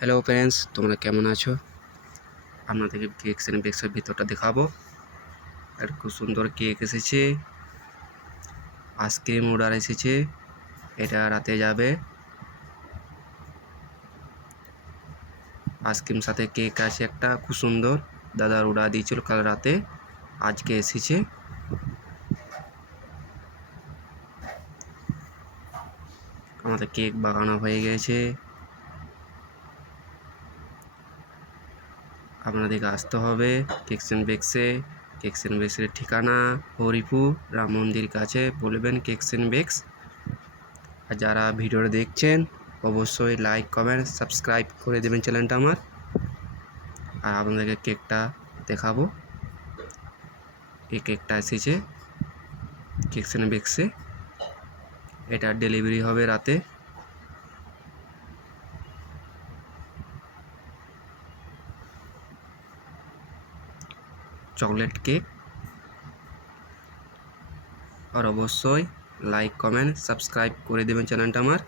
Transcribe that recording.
Hello friends, তোমরা কেমন আছো? আপনাদেরকে কেকস এন্ড বেকসের ভিতরটা দেখাবো। আর খুব সুন্দর কেক এসেছে, আইসক্রিম অর্ডার এসেছে, এটা রাতে যাবে। আইসক্রিম সাথে কেক আছে একটা, খুব সুন্দর। দাদার অর্ডার দিয়েছিল কাল রাতে, আজকে এসেছে। আমাদের কেক বাগানো হয়ে গেছে। আপনাদেরকে আসতে হবে কেকস এন্ড বেকসে। কেকস এন্ড বেকসের ঠিকানা হরিপুর রাম মন্দির কাছে, বলবেন কেকস এন্ড বেকস। আর যারা ভিডিওটা দেখছেন অবশ্যই লাইক কমেন্ট সাবস্ক্রাইব করে দেবেন চ্যানেলটা আমার। আর আপনাদেরকে কেকটা দেখাবো। এই কেকটা এসেছে কেকস এন্ড বেকসে, এটা ডেলিভারি হবে রাতে। Chocolate cake. আর অবশ্যই লাইক কমেন্ট সাবস্ক্রাইব করে দেবেন চ্যানেলটা আমার।